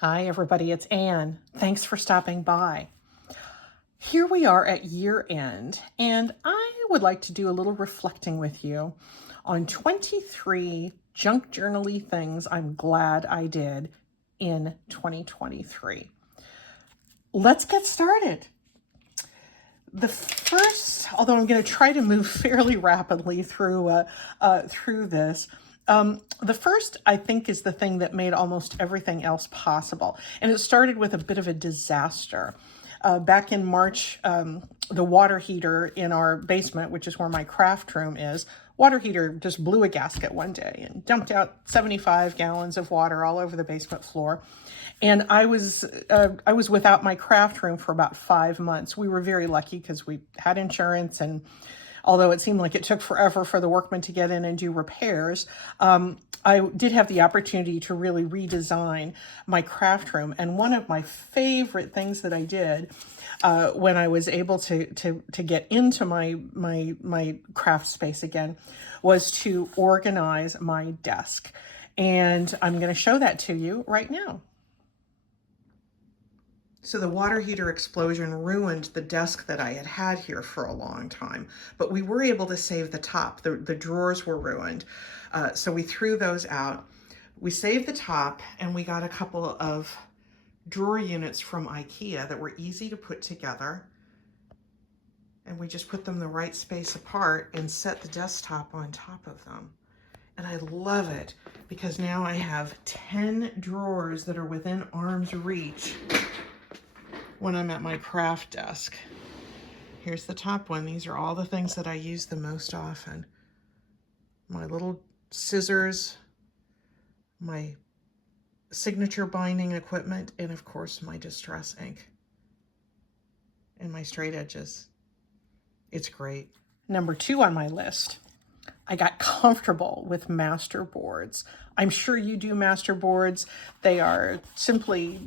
Hi, everybody. It's Anne. Thanks for stopping by. Here we are at year end, and I would like to do a little reflecting with you on 23 junk journaly things I'm glad I did in 2023. Let's get started. The first, although I'm going to try to move fairly rapidly through this, the first, I think, is the thing that made almost everything else possible. And it started with a bit of a disaster. Back in March, the water heater in our basement, which is where my craft room is, water heater just blew a gasket one day and dumped out 75 gallons of water all over the basement floor. And I was without my craft room for about 5 months. We were very lucky because we had insurance, and although it seemed like it took forever for the workmen to get in and do repairs, I did have the opportunity to really redesign my craft room. And one of my favorite things that I did when I was able to get into my craft space again was to organize my desk. And I'm going to show that to you right now. So the water heater explosion ruined the desk that I had had here for a long time, but we were able to save the top. The drawers were ruined, so we threw those out. We saved the top, and we got a couple of drawer units from IKEA that were easy to put together, and we just put them the right space apart and set the desktop on top of them. And I love it because now I have 10 drawers that are within arm's reach when I'm at my craft desk. Here's the top one. These are all the things that I use the most often. My little scissors, my signature binding equipment, and of course my distress ink and my straight edges. It's great. Number 2 on my list, I got comfortable with Masterboards. I'm sure you do Masterboards. They are simply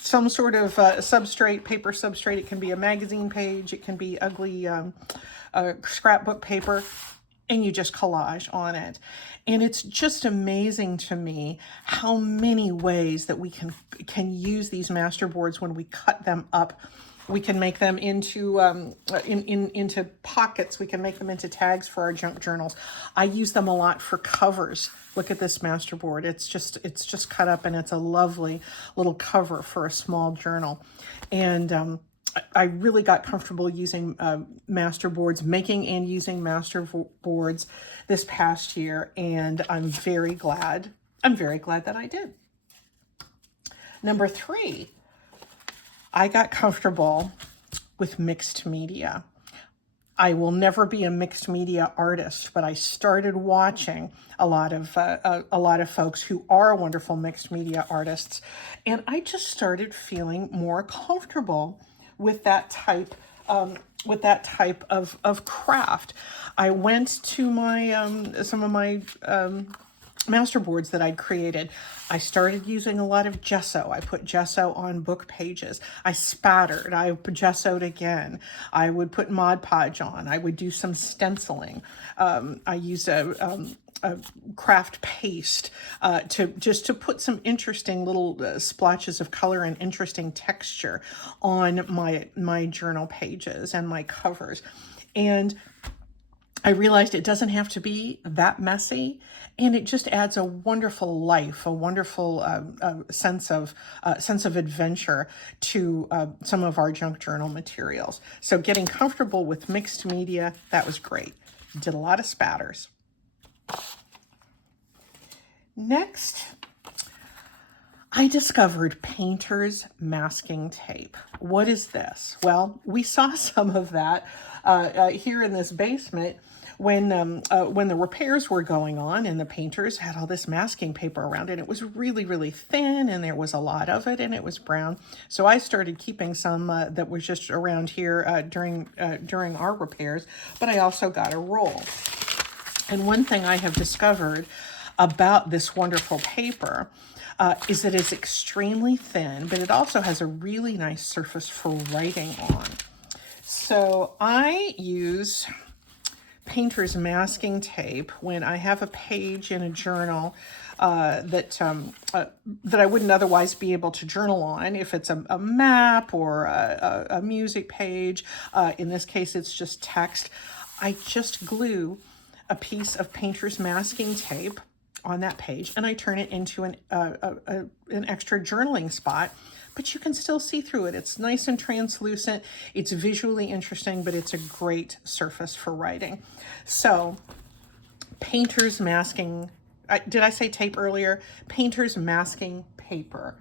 some sort of substrate, paper substrate. It can be a magazine page. It can be ugly scrapbook paper, and you just collage on it. And it's just amazing to me how many ways that we can use these Masterboards when we cut them up. We can make them into into pockets. We can make them into tags for our junk journals. I use them a lot for covers. Look at this Masterboard. It's just cut up, and it's a lovely little cover for a small journal. And I really got comfortable using Masterboards, making and using Masterboards this past year, and I'm very glad that I did. Number 3. I got comfortable with mixed media. I will never be a mixed media artist, but I started watching a lot of folks who are wonderful mixed media artists, and I just started feeling more comfortable with that type of craft. I went to my some of my Masterboards that I'd created. I started using a lot of gesso. I put gesso on book pages. I spattered. I gessoed again. I would put Mod Podge on. I would do some stenciling. I used a craft paste to put some interesting little splotches of color and interesting texture on my journal pages and my covers. And I realized it doesn't have to be that messy, and it just adds a wonderful life, a wonderful sense of adventure to some of our junk journal materials. So getting comfortable with mixed media, that was great. Did a lot of spatters. Next, I discovered painter's masking tape. What is this? Well, we saw some of that here in this basement when the repairs were going on, and the painters had all this masking paper around it. It was really, really thin, and there was a lot of it, and it was brown. So I started keeping some that was just around here during our repairs, but I also got a roll. And one thing I have discovered about this wonderful paper is that it's extremely thin, but it also has a really nice surface for writing on. So I use painter's masking tape when I have a page in a journal that I wouldn't otherwise be able to journal on. If it's a map or a music page, in this case it's just text, I just glue a piece of painter's masking tape on that page and I turn it into an extra journaling spot. But you can still see through it. It's nice and translucent. It's visually interesting, but it's a great surface for writing. So painter's masking, did I say tape earlier? Painter's masking paper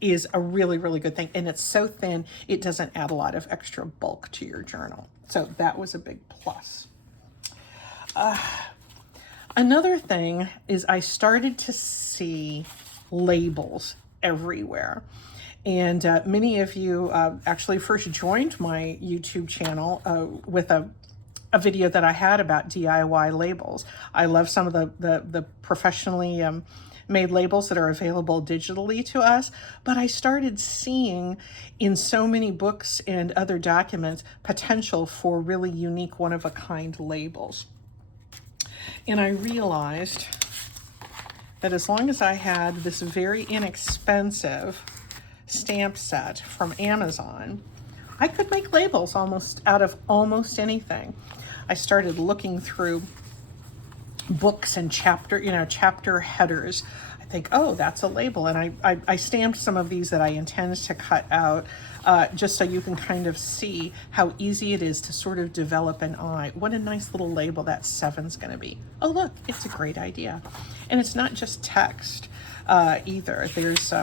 is a really, really good thing. And it's so thin, it doesn't add a lot of extra bulk to your journal. So that was a big plus. Another thing is I started to see labels everywhere. And many of you actually first joined my YouTube channel with a video that I had about DIY labels. I love some of the professionally made labels that are available digitally to us, but I started seeing in so many books and other documents potential for really unique one-of-a-kind labels. And I realized that as long as I had this very inexpensive stamp set from Amazon, I could make labels out of almost anything. I started looking through books and chapter headers. I think, oh, that's a label. And I stamped some of these that I intend to cut out just so you can kind of see how easy it is to sort of develop an eye. What a nice little label that 7's going to be. Oh, look, it's a great idea. And it's not just text either. There's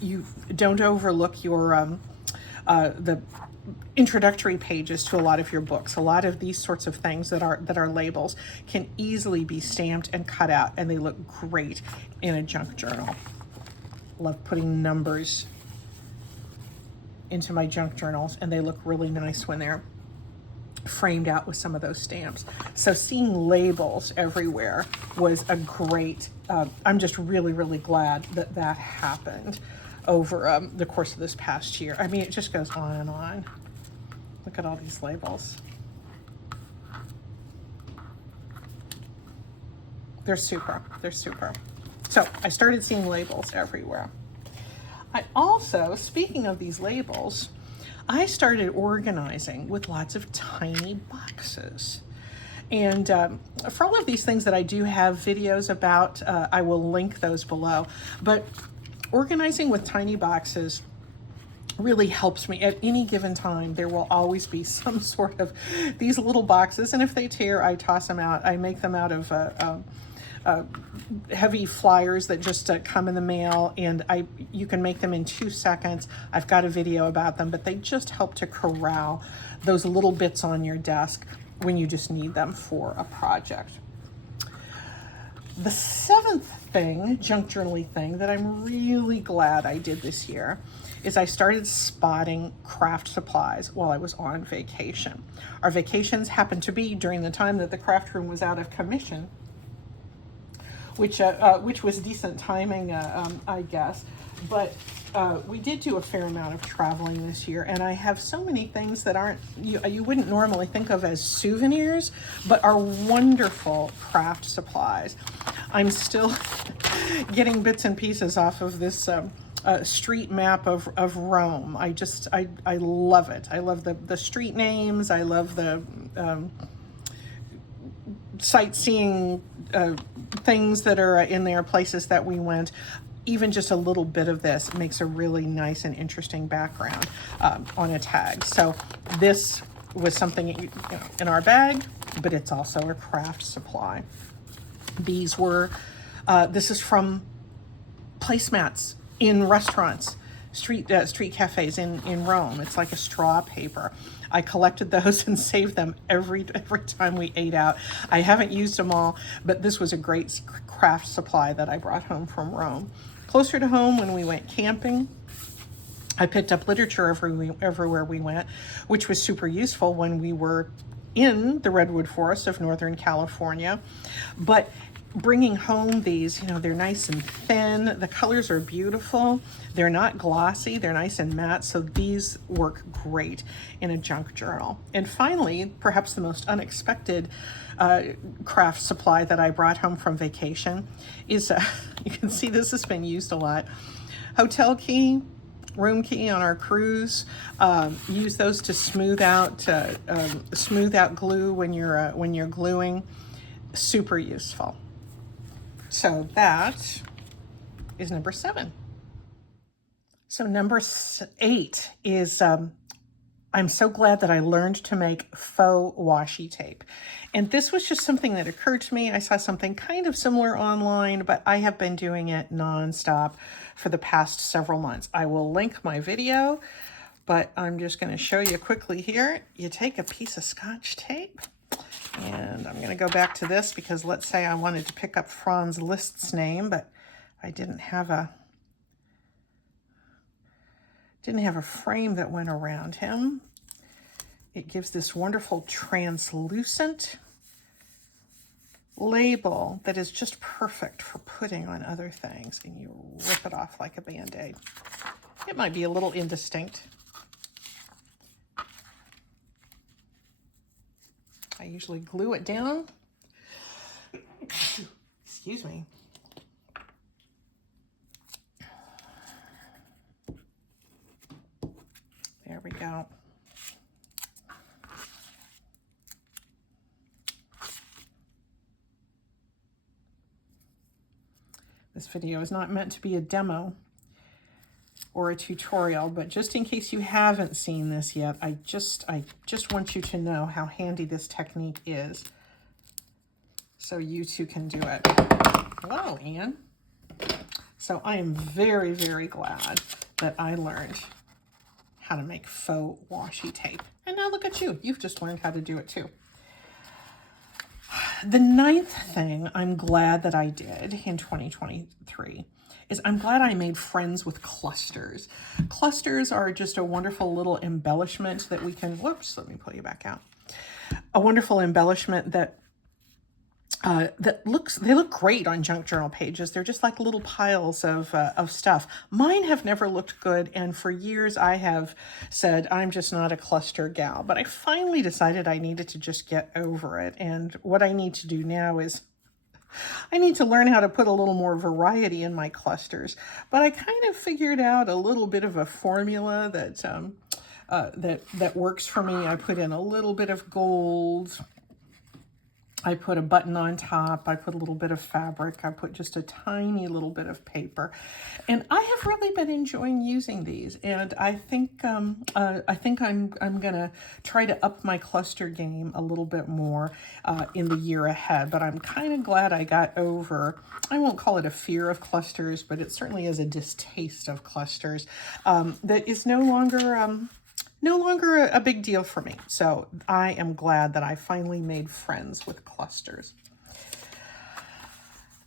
you don't overlook your the introductory pages to a lot of your books. A lot of these sorts of things that are labels can easily be stamped and cut out, and they look great in a junk journal. Love putting numbers into my junk journals, and they look really nice when they're framed out with some of those stamps. So seeing labels everywhere was a great, I'm just really, really glad that that happened over the course of this past year. I mean, it just goes on and on. Look at all these labels. They're super, they're super. So I started seeing labels everywhere. I also, speaking of these labels, I started organizing with lots of tiny boxes. And for all of these things that I do have videos about, I will link those below. But organizing with tiny boxes really helps me. At any given time, there will always be some sort of these little boxes. And if they tear, I toss them out. I make them out of heavy flyers that just come in the mail, and you can make them in 2 seconds. I've got a video about them, but they just help to corral those little bits on your desk when you just need them for a project. The 7th thing, junk journaling thing, that I'm really glad I did this year is I started spotting craft supplies while I was on vacation. Our vacations happened to be during the time that the craft room was out of commission, which was decent timing, I guess. But we did do a fair amount of traveling this year, and I have so many things that aren't, you wouldn't normally think of as souvenirs, but are wonderful craft supplies. I'm still getting bits and pieces off of this street map of Rome. I love it. I love the street names. I love the sightseeing things that are in there, places that we went. Even just a little bit of this makes a really nice and interesting background on a tag. So this was something in our bag, but it's also a craft supply. These were, this is from placemats in restaurants, street cafes in Rome. It's like a straw paper. I collected those and saved them every time we ate out. I haven't used them all, but this was a great craft supply that I brought home from Rome. Closer to home, when we went camping, I picked up literature everywhere we went, which was super useful when we were in the redwood forest of Northern California. But bringing home these, they're nice and thin. The colors are beautiful. They're not glossy. They're nice and matte. So these work great in a junk journal. And finally, perhaps the most unexpected craft supply that I brought home from vacation is, you can see this has been used a lot, hotel key, room key on our cruise. Use those to smooth out glue when you're gluing. Super useful. So that is number 7. So number 8 is, I'm so glad that I learned to make faux washi tape. And this was just something that occurred to me. I saw something kind of similar online, but I have been doing it nonstop for the past several months. I will link my video, but I'm just going to show you quickly here. You take a piece of Scotch tape, and I'm going to go back to this because let's say I wanted to pick up Franz Liszt's name, but I didn't have a frame that went around him. It gives this wonderful translucent label that is just perfect for putting on other things, and you rip it off like a Band-Aid. It might be a little indistinct. I usually glue it down. Excuse me. There we go. This video is not meant to be a demo or a tutorial, but just in case you haven't seen this yet, I just want you to know how handy this technique is so you too can do it. Hello, Anne. So I am very, very glad that I learned how to make faux washi tape. And now look at you. You've just learned how to do it too. The 9th thing I'm glad that I did in 2023 is I'm glad I made friends with clusters. Clusters are just a wonderful little embellishment that we can, whoops, let me pull you back out. A wonderful embellishment that they look great on junk journal pages. They're just like little piles of stuff. Mine have never looked good, and for years I have said I'm just not a cluster gal. But I finally decided I needed to just get over it, and what I need to do now is I need to learn how to put a little more variety in my clusters. But I kind of figured out a little bit of a formula that works for me. I put in a little bit of gold. I put a button on top, I put a little bit of fabric, I put just a tiny little bit of paper. And I have really been enjoying using these. And I think I'm gonna try to up my cluster game a little bit more in the year ahead. But I'm kind of glad I got over, I won't call it a fear of clusters, but it certainly is a distaste of clusters that is no longer a big deal for me. So I am glad that I finally made friends with clusters.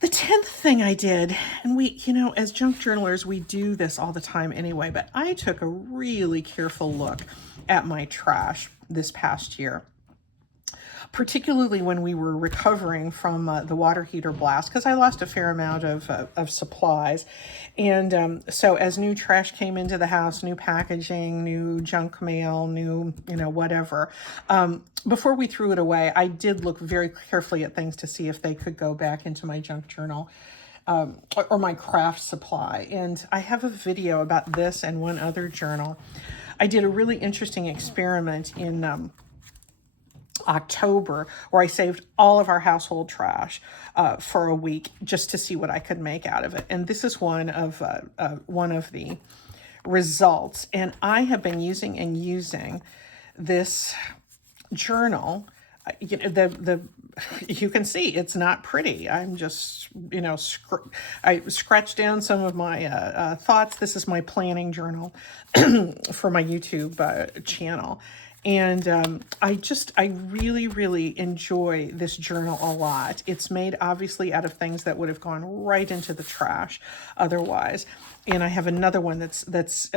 The 10th thing I did, and we, as junk journalers, we do this all the time anyway, but I took a really careful look at my trash this past year, particularly when we were recovering from the water heater blast, because I lost a fair amount of supplies. And so as new trash came into the house, new packaging, new junk mail, new, whatever, before we threw it away, I did look very carefully at things to see if they could go back into my junk journal or my craft supply. And I have a video about this and one other journal. I did a really interesting experiment in October where I saved all of our household trash for a week just to see what I could make out of it. And this is one of the results. And I have been using this journal. You can see it's not pretty. I'm just, I scratched down some of my thoughts. This is my planning journal for my YouTube channel. And I really, really enjoy this journal a lot. It's made obviously out of things that would have gone right into the trash otherwise. And I have another one that's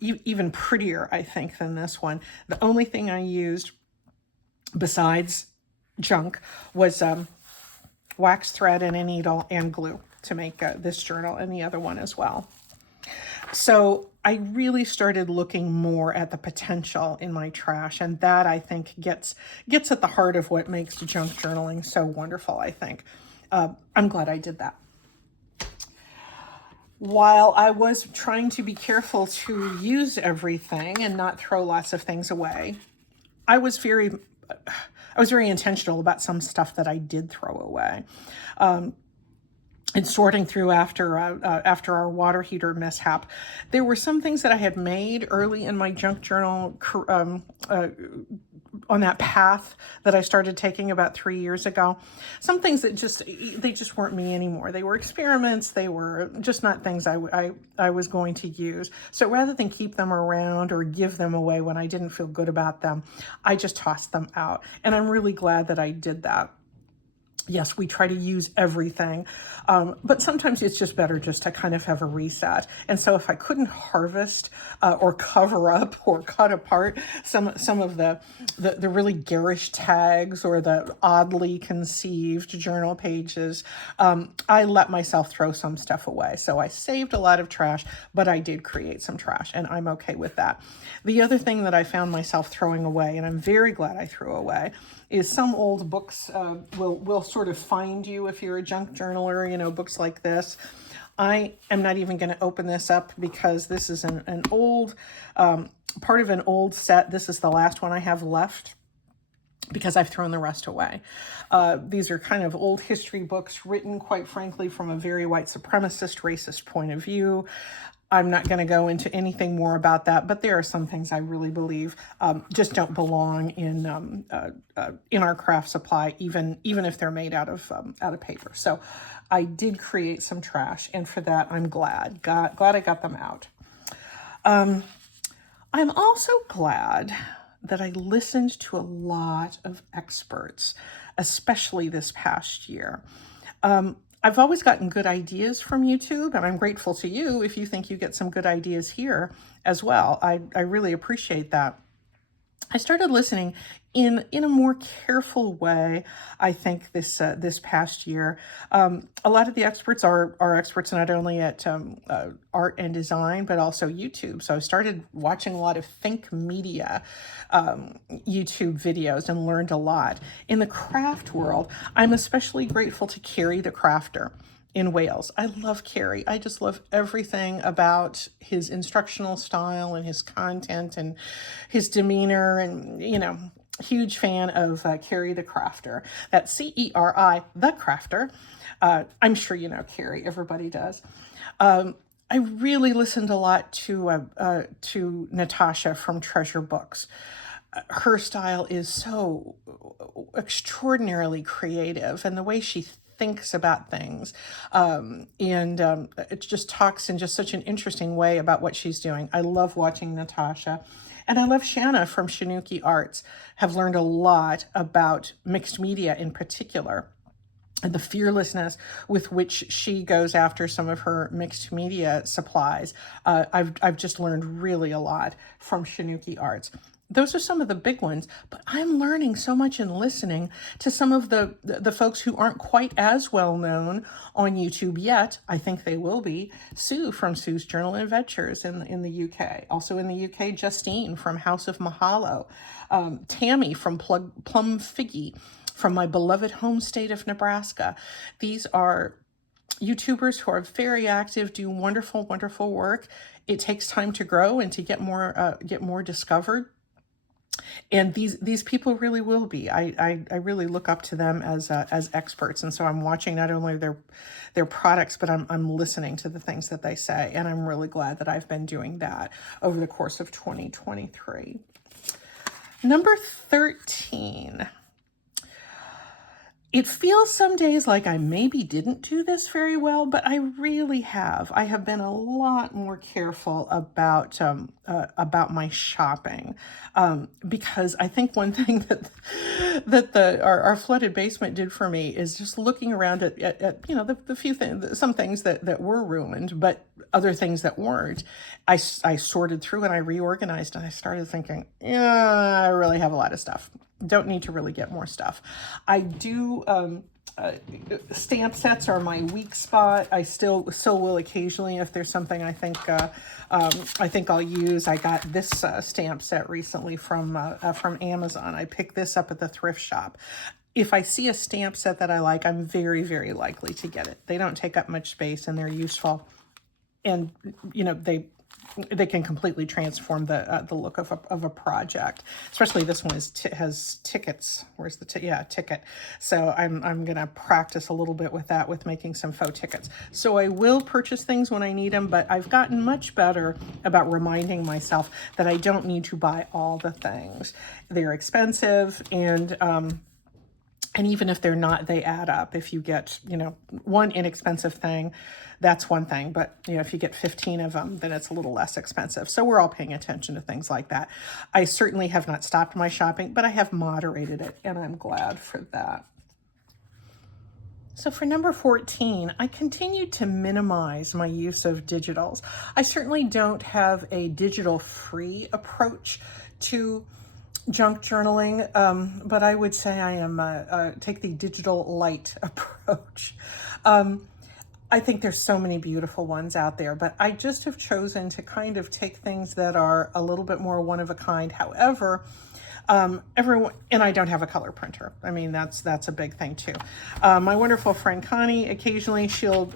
even prettier, I think, than this one. The only thing I used besides junk was wax thread and a needle and glue to make this journal and the other one as well. So I really started looking more at the potential in my trash, and that I think gets at the heart of what makes junk journaling so wonderful, I think. I'm glad I did that. While I was trying to be careful to use everything and not throw lots of things away, I was very intentional about some stuff that I did throw away. And sorting through after our water heater mishap, there were some things that I had made early in my junk journal on that path that I started taking about 3 years ago. Some things that they just weren't me anymore. They were experiments. They were just not things I was going to use. So rather than keep them around or give them away when I didn't feel good about them, I just tossed them out. And I'm really glad that I did that. Yes, we try to use everything, but sometimes it's just better just to kind of have a reset. And so if I couldn't harvest or cover up or cut apart some of the really garish tags or the oddly conceived journal pages, I let myself throw some stuff away. So I saved a lot of trash, but I did create some trash, and I'm okay with that. The other thing that I found myself throwing away, and I'm very glad I threw away, is some old books will sort of find you if you're a junk journaler, books like this. I am not even going to open this up because this is an old, part of an old set. This is the last one I have left because I've thrown the rest away. These are kind of old history books written, quite frankly, from a very white supremacist, racist point of view. I'm not going to go into anything more about that, but there are some things I really believe just don't belong in our craft supply, even if they're made out of paper. So I did create some trash, and for that I'm glad I got them out. I'm also glad that I listened to a lot of experts, especially this past year. I've always gotten good ideas from YouTube, and I'm grateful to you if you think you get some good ideas here as well. I really appreciate that. I started listening in a more careful way, I think, this past year. A lot of the experts are experts not only at art and design, but also YouTube. So I started watching a lot of Think Media YouTube videos and learned a lot. In the craft world, I'm especially grateful to Carrie the Crafter in Wales. I love Carrie. I just love everything about his instructional style and his content and his demeanor, and huge fan of Carrie the Crafter. That's CERI the Crafter. I'm sure you know Carrie. Everybody does. I really listened a lot to Natasha from Treasure Books. Her style is so extraordinarily creative, and the way she thinks about things, it just talks in just such an interesting way about what she's doing. I love watching Natasha. And I love Shanna from Shinuki Arts. Have learned a lot about mixed media in particular, and the fearlessness with which she goes after some of her mixed media supplies. I've just learned really a lot from Shinuki Arts. Those are some of the big ones, but I'm learning so much in listening to some of the folks who aren't quite as well known on YouTube yet. I think they will be. Sue from Sue's Journal Adventures in the UK. Also in the UK, Justine from House of Mahalo. Tammy from Plum Figgy from my beloved home state of Nebraska. These are YouTubers who are very active, do wonderful, wonderful work. It takes time to grow and to get more discovered. And these people really will be. I really look up to them as experts, and so I'm watching not only their products, but I'm listening to the things that they say, and I'm really glad that I've been doing that over the course of 2023. Number 13. It feels some days like I maybe didn't do this very well, but I really have. I have been a lot more careful about my shopping, because I think one thing that our flooded basement did for me is just looking around at the few things, some things that were ruined, but other things that weren't. I sorted through and I reorganized, and I started thinking, yeah, I really have a lot of stuff. Don't need to really get more stuff. I do Stamp sets are my weak spot. I still will occasionally if there's something I think I'll use. I got this stamp set recently from Amazon. I picked this up at the thrift shop. If I see a stamp set that I like, I'm very, very likely to get it. They don't take up much space and they're useful. And, you know, they can completely transform the look of a project. Especially this one has tickets. Where's the ticket? So I'm gonna practice a little bit with that, with making some faux tickets. So I will purchase things when I need them, but I've gotten much better about reminding myself that I don't need to buy all the things. They're expensive, and even if they're not, they add up. If you get, you know, one inexpensive thing, that's one thing. But, you know, if you get 15 of them, then it's a little less expensive. So we're all paying attention to things like that. I certainly have not stopped my shopping, but I have moderated it, and I'm glad for that. So for number 14, I continue to minimize my use of digitals. I certainly don't have a digital-free approach to junk journaling, but I would say I am take the digital light approach. I think there's so many beautiful ones out there, but I just have chosen to kind of take things that are a little bit more one of a kind. However, everyone, and I don't have a color printer. I mean, that's a big thing too. My wonderful friend Connie, occasionally she'll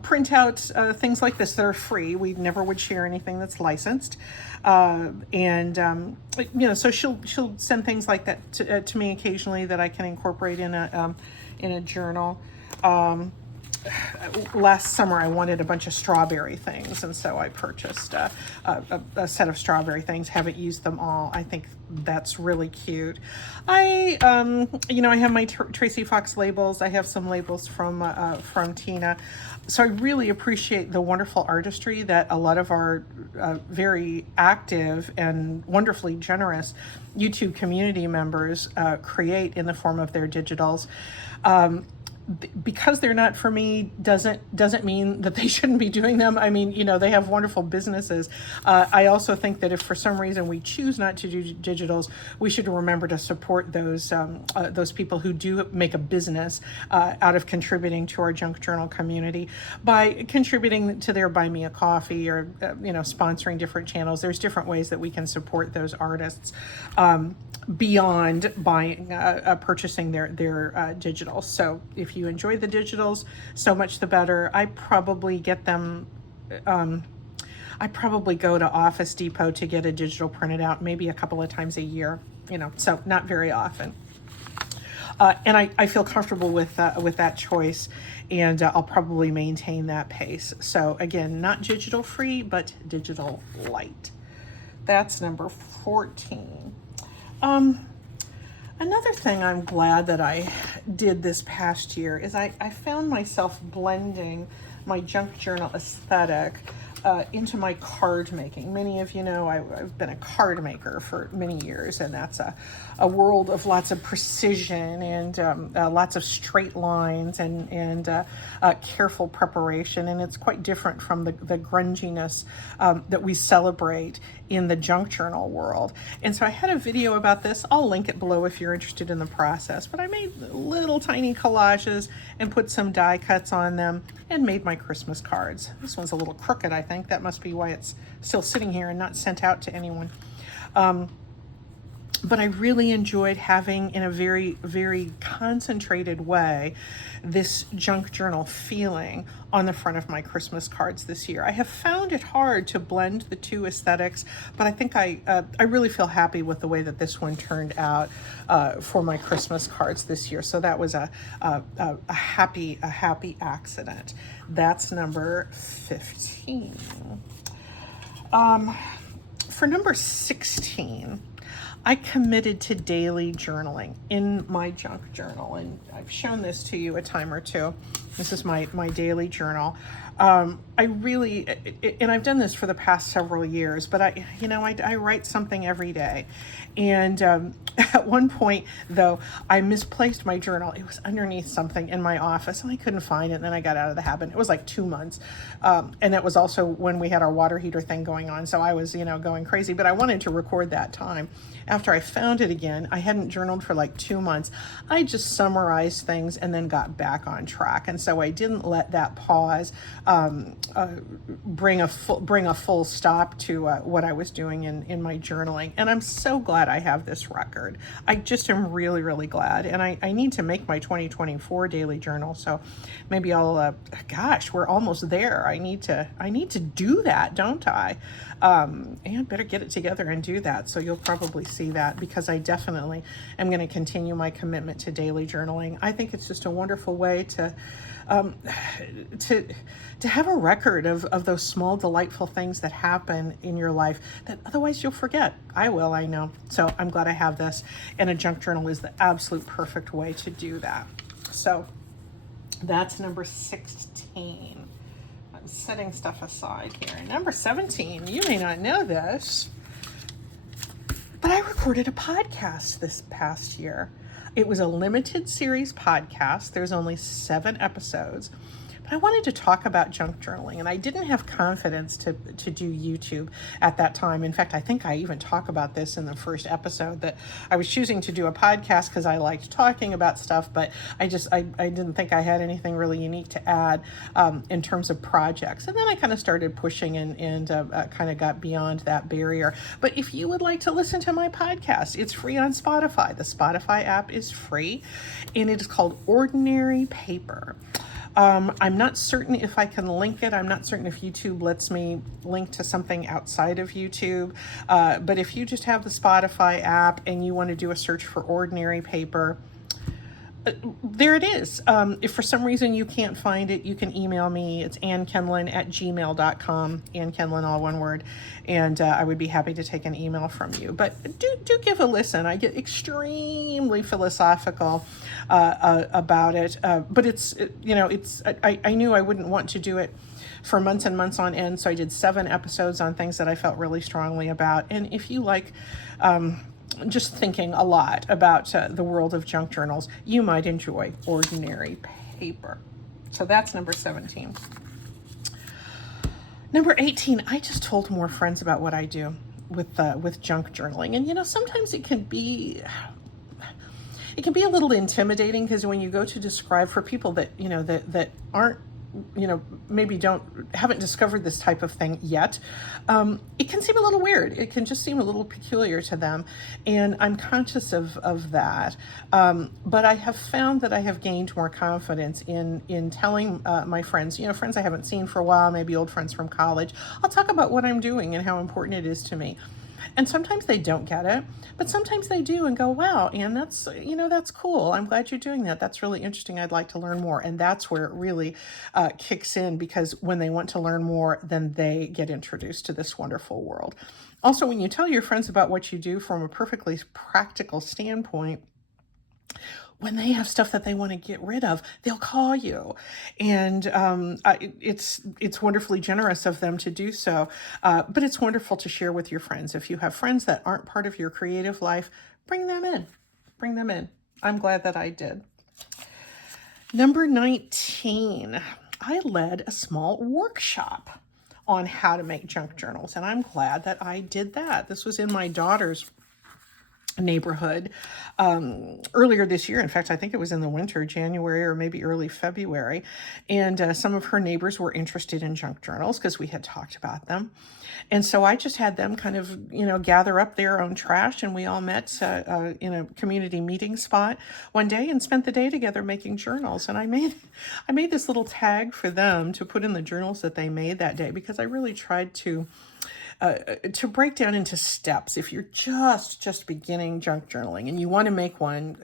print out things like this that are free. We never would share anything that's licensed. You know, so she'll send things like that to me occasionally that I can incorporate in a journal. Last summer I wanted a bunch of strawberry things, and so I purchased a set of strawberry things. Haven't used them all. I think that's really cute. I have my Tracy Fox labels. I have some labels from Tina. So I really appreciate the wonderful artistry that a lot of our very active and wonderfully generous YouTube community members create in the form of their digitals. Because they're not for me doesn't mean that they shouldn't be doing them. I mean, you know, they have wonderful businesses. I also think that if for some reason we choose not to do digitals, we should remember to support those people who do make a business out of contributing to our junk journal community by contributing to their Buy Me a Coffee or sponsoring different channels. There's different ways that we can support those artists beyond buying purchasing their digitals. So if you enjoy the digitals, so much the better. I probably get them I probably go to Office Depot to get a digital printed out maybe a couple of times a year, so not very often. And I feel comfortable with that choice, and I'll probably maintain that pace. So again, not digital free, but digital light. That's number 14. Another thing I'm glad that I did this past year is I found myself blending my junk journal aesthetic into my card making. Many of you know I've been a card maker for many years, and that's a world of lots of precision and lots of straight lines and careful preparation, and it's quite different from the grunginess that we celebrate in the junk journal world. And so I had a video about this. I'll link it below if you're interested in the process, but I made little tiny collages and put some die cuts on them and made my Christmas cards. This one's a little crooked, I think. That must be why it's still sitting here and not sent out to anyone. But I really enjoyed having, in a very, very concentrated way, this junk journal feeling on the front of my Christmas cards this year. I have found it hard to blend the two aesthetics, but I think I really feel happy with the way that this one turned out for my Christmas cards this year. So that was a happy accident. That's number 15. For number 16, I committed to daily journaling in my junk journal, and I've shown this to you a time or two. This is my daily journal. I really, and I've done this for the past several years, but I write something every day. And at one point, though, I misplaced my journal. It was underneath something in my office, and I couldn't find it. And then I got out of the habit. It was like 2 months. And that was also when we had our water heater thing going on. So I was, going crazy. But I wanted to record that time. After I found it again, I hadn't journaled for like 2 months. I just summarized things and then got back on track. And so I didn't let that pause bring a full stop to what I was doing in my journaling. And I'm so glad I have this record. I just am really, really glad. And I need to make my 2024 daily journal. So maybe I'll, gosh, we're almost there. I need to do that, don't I? And better get it together and do that. So you'll probably see that, because I definitely am going to continue my commitment to daily journaling. I think it's just a wonderful way to have a record of those small, delightful things that happen in your life that otherwise you'll forget. I will, I know. So I'm glad I have this, and a junk journal is the absolute perfect way to do that. So that's number 16. I'm setting stuff aside here. Number 17, you may not know this, but I recorded a podcast this past year. It was a limited series podcast. There's only 7 episodes. But I wanted to talk about junk journaling, and I didn't have confidence to do YouTube at that time. In fact, I think I even talk about this in the first episode, that I was choosing to do a podcast because I liked talking about stuff, but I didn't think I had anything really unique to add in terms of projects. And then I kind of started pushing and kind of got beyond that barrier. But if you would like to listen to my podcast, it's free on Spotify. The Spotify app is free, and it is called Ordinary Paper. I'm not certain if I can link it. I'm not certain if YouTube lets me link to something outside of YouTube. But if you just have the Spotify app and you want to do a search for Ordinary Paper, there it is. If for some reason you can't find it, you can email me. It's annkenlin@gmail.com. Ann Kenlin, all one word. And I would be happy to take an email from you. But do give a listen. I get extremely philosophical about it. But I knew I wouldn't want to do it for months and months on end. So I did 7 episodes on things that I felt really strongly about. And if you like just thinking a lot about the world of junk journals, you might enjoy Ordinary Paper. So that's number 17. Number 18, I just told more friends about what I do with junk journaling. And sometimes it can be a little intimidating, because when you go to describe for people that that aren't maybe haven't discovered this type of thing yet, it can seem a little weird. It can just seem a little peculiar to them, and I'm conscious of that. But I have found that I have gained more confidence in telling my friends, friends I haven't seen for a while, maybe old friends from college. I'll talk about what I'm doing and how important it is to me. And sometimes they don't get it, but sometimes they do and go, wow, Anne, that's cool. I'm glad you're doing that. That's really interesting. I'd like to learn more. And that's where it really kicks in, because when they want to learn more, then they get introduced to this wonderful world. Also, when you tell your friends about what you do from a perfectly practical standpoint, when they have stuff that they want to get rid of, they'll call you. And it's wonderfully generous of them to do so. But it's wonderful to share with your friends. If you have friends that aren't part of your creative life, bring them in. Bring them in. I'm glad that I did. Number 19, I led a small workshop on how to make junk journals. And I'm glad that I did that. This was in my daughter's neighborhood earlier this year. In fact, I think it was in the winter, January or maybe early February. And some of her neighbors were interested in junk journals because we had talked about them. And so I just had them kind of, gather up their own trash, and we all met in a community meeting spot one day and spent the day together making journals. And I made this little tag for them to put in the journals that they made that day, because I really tried to break down into steps. If you're just beginning junk journaling and you want to make one,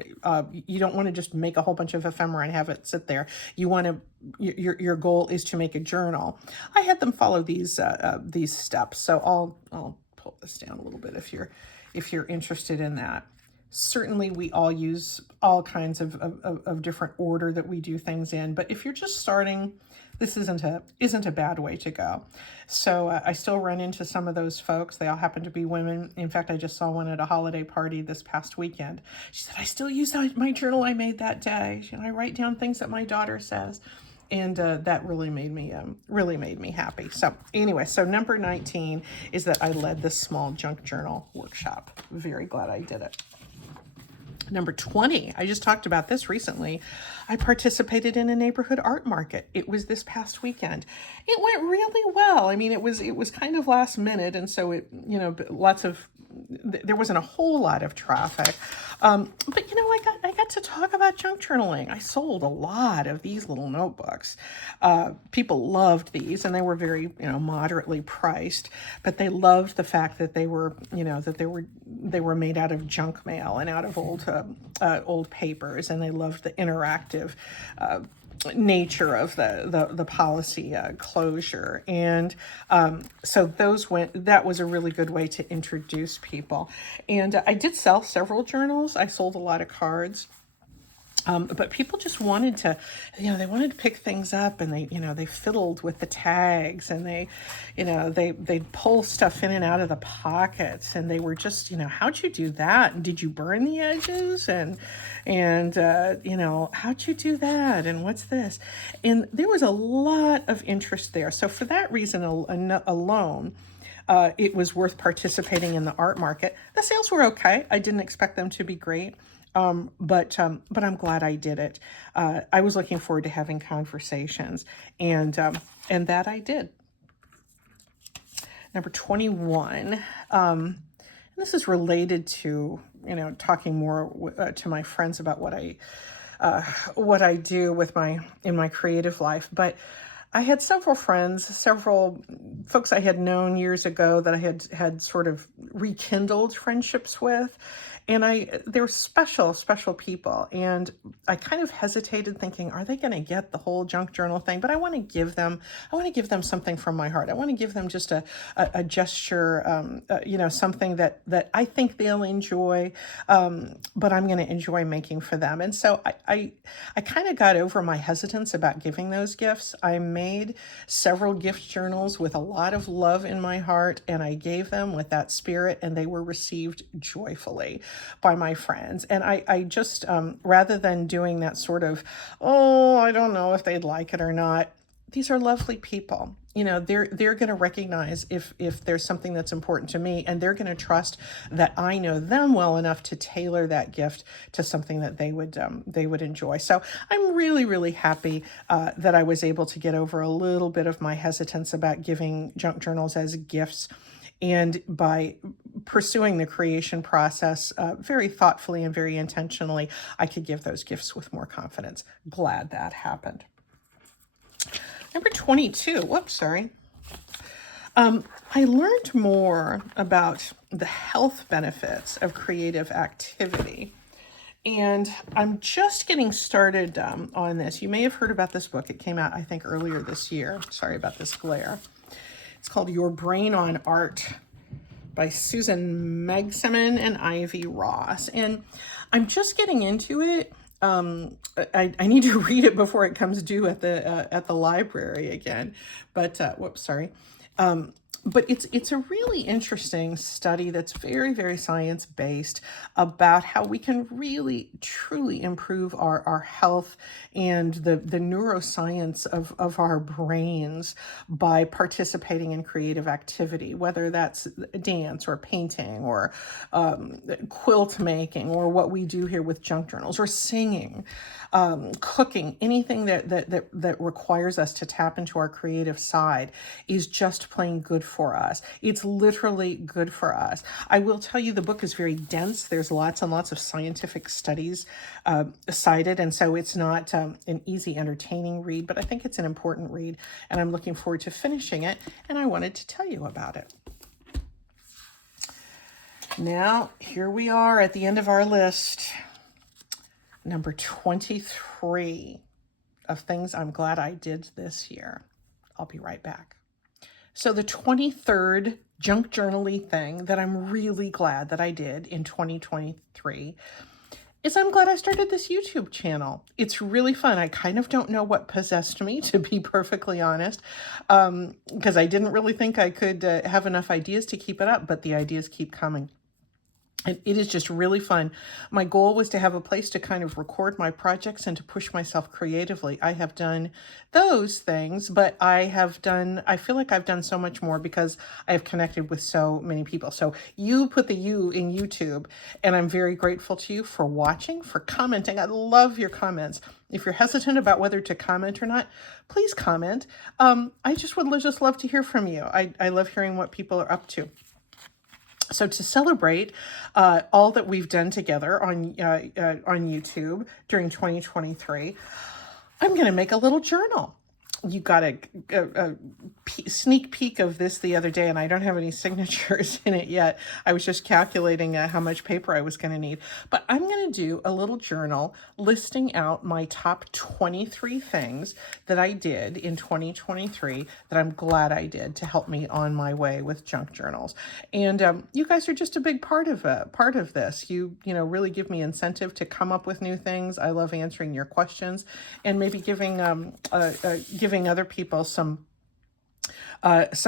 you don't want to just make a whole bunch of ephemera and have it sit there. You want to, your goal is to make a journal. I had them follow these steps. So I'll pull this down a little bit if you're interested in that. Certainly, we all use all kinds of different order that we do things in. But if you're just starting, this isn't a bad way to go. So I still run into some of those folks. They all happen to be women. In fact, I just saw one at a holiday party this past weekend. She said, I still use my journal I made that day. I write down things that my daughter says. And that really made me happy. So anyway, so number 19 is that I led this small junk journal workshop. Very glad I did it. Number 20, I just talked about this recently. I participated in a neighborhood art market. It was this past weekend. It went really well. I mean, it was kind of last minute, and so there wasn't a whole lot of traffic. But I got to talk about junk journaling. I sold a lot of these little notebooks. People loved these, and they were very, moderately priced, but they loved the fact that they were made out of junk mail and out of old papers, and they loved the interactive nature of the policy closure. And so that was a really good way to introduce people. And I did sell several journals. I sold a lot of cards. But people just wanted to, they wanted to pick things up, and they fiddled with the tags, and they'd pull stuff in and out of the pockets, and they were just, how'd you do that? And did you burn the edges? And how'd you do that? And what's this? And there was a lot of interest there. So for that reason alone, it was worth participating in the art market. The sales were okay. I didn't expect them to be great. But I'm glad I did it. I was looking forward to having conversations, and that I did. Number 21, and this is related to, talking more to my friends about what I do in my creative life. But I had several folks I had known years ago that I had sort of rekindled friendships with. And they're special people. And I kind of hesitated thinking, are they going to get the whole junk journal thing? But I want to give them something from my heart. I want to give them just a gesture, something that I think they'll enjoy, but I'm going to enjoy making for them. And so I kind of got over my hesitance about giving those gifts. I made several gift journals with a lot of love in my heart, and I gave them with that spirit, and they were received joyfully by my friends. And I just, rather than doing that sort of, I don't know if they'd like it or not, these are lovely people. They're going to recognize if there's something that's important to me, and they're going to trust that I know them well enough to tailor that gift to something that they would enjoy. So I'm really, really happy that I was able to get over a little bit of my hesitance about giving junk journals as gifts. And by pursuing the creation process very thoughtfully and very intentionally, I could give those gifts with more confidence. Glad that happened. Number 22, I learned more about the health benefits of creative activity. And I'm just getting started on this. You may have heard about this book. It came out, I think, earlier this year. Sorry about this glare. It's called Your Brain on Art by Susan Magsamen and Ivy Ross. And I'm just getting into it. I need to read it before it comes due at the library again. But but it's a really interesting study that's very, very science-based about how we can really, truly improve our health and the neuroscience of our brains by participating in creative activity, whether that's dance or painting or quilt making, or what we do here with junk journals, or singing, cooking. Anything that requires us to tap into our creative side is just plain good for us. It's literally good for us. I will tell you, the book is very dense. There's lots and lots of scientific studies cited, and so it's not an easy, entertaining read, but I think it's an important read, and I'm looking forward to finishing it, and I wanted to tell you about it. Now, here we are at the end of our list. Number 23 of things I'm glad I did this year. I'll be right back. So the 23rd junk journaly thing that I'm really glad that I did in 2023 is I'm glad I started this YouTube channel. It's really fun. I kind of don't know what possessed me, to be perfectly honest, because I didn't really think I could have enough ideas to keep it up, but the ideas keep coming. And it is just really fun. My goal was to have a place to kind of record my projects and to push myself creatively. I have done those things, but I feel like I've done so much more because I have connected with so many people. So you put the you in YouTube, and I'm very grateful to you for watching, for commenting. I love your comments. If you're hesitant about whether to comment or not, please comment. I just would just love to hear from you. I love hearing what people are up to. So to celebrate all that we've done together on YouTube during 2023, I'm going to make a little journal. You got a sneak peek of this the other day, and I don't have any signatures in it yet. I was just calculating how much paper I was going to need. But I'm going to do a little journal listing out my top 23 things that I did in 2023 that I'm glad I did to help me on my way with junk journals. And you guys are just a big part of this. You really give me incentive to come up with new things. I love answering your questions and maybe giving other people some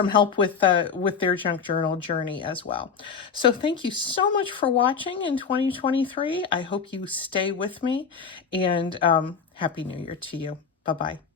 help with their junk journal journey as well. So thank you so much for watching in 2023. I hope you stay with me, and Happy New Year to you. Bye-bye.